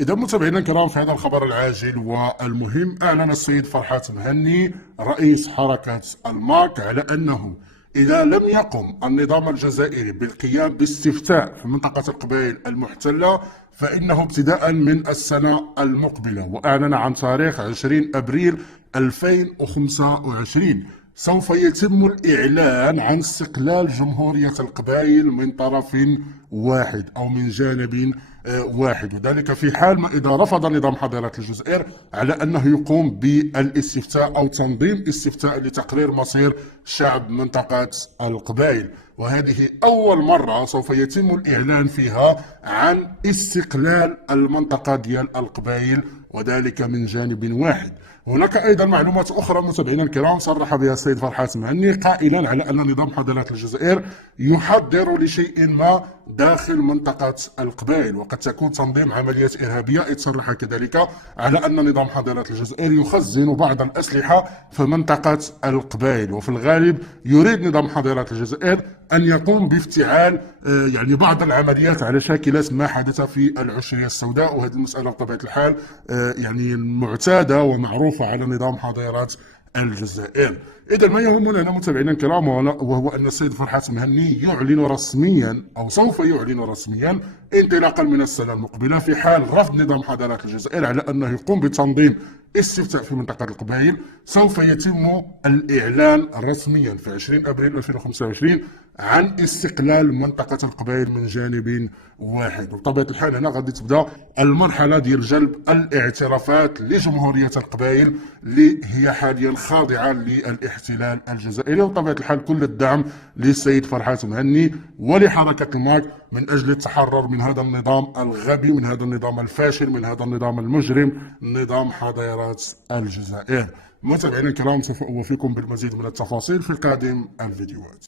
إذا متابعينا الكرام، في هذا الخبر العاجل والمهم، أعلن السيد فرحات مهني رئيس حركة الماك على أنه إذا لم يقم النظام الجزائري بالقيام باستفتاء في منطقة القبائل المحتلة فإنه ابتداء من السنة المقبلة، وأعلن عن تاريخ 20 أبريل 2025 سوف يتم الإعلان عن استقلال جمهورية القبائل من طرف واحد أو من جانب واحد، وذلك في حال ما إذا رفض نظام حضارة الجزائر على أنه يقوم بالاستفتاء أو تنظيم استفتاء لتقرير مصير شعب منطقة القبائل. وهذه أول مرة سوف يتم الإعلان فيها عن استقلال المنطقة ديال القبائل، وذلك من جانب واحد. هناك ايضا معلومات اخرى متابعينا الكرام صرح بها السيد فرحات مهني قائلا على ان نظام حضارة الجزائر يحضر لشيء ما داخل منطقة القبائل، وقد تكون تنظيم عمليات ارهابية. صرح كذلك على ان نظام حضارة الجزائر يخزن بعض الاسلحة في منطقة القبائل، وفي الغالب يريد نظام حضارة الجزائر أن يقوم بافتعال بعض العمليات على شاكلة ما حدث في العشرية السوداء، وهذه المسألة بطبيعة الحال معتادة ومعروفة على نظام حضارة الجزائر. إذا ما يهمنا هنا متابعينا الكرام وهو أن السيد فرحات مهني يعلن رسميا أو سوف يعلن رسميا انطلاقا من السنة المقبلة في حال رفض نظام حضارة الجزائر على أنه يقوم بتنظيم استفتاء في منطقة القبائل، سوف يتم الإعلان رسميا في 20 أبريل 2025 عن استقلال منطقة القبائل من جانب واحد. وبطبيعة الحال هنا غادي تبدا المرحلة ديال جلب الاعترافات لجمهورية القبائل اللي هي حاليا خاضعة للاحتلال الجزائري، وبطبيعة الحال كل الدعم للسيد فرحات مهني ولحركة الماك من أجل التحرر من هذا النظام الغبي، من هذا النظام الفاشل، من هذا النظام المجرم، نظام حضارة الجزائر. متابعينا الكرام، سوف أوفيكم بالمزيد من التفاصيل في قادم الفيديوهات.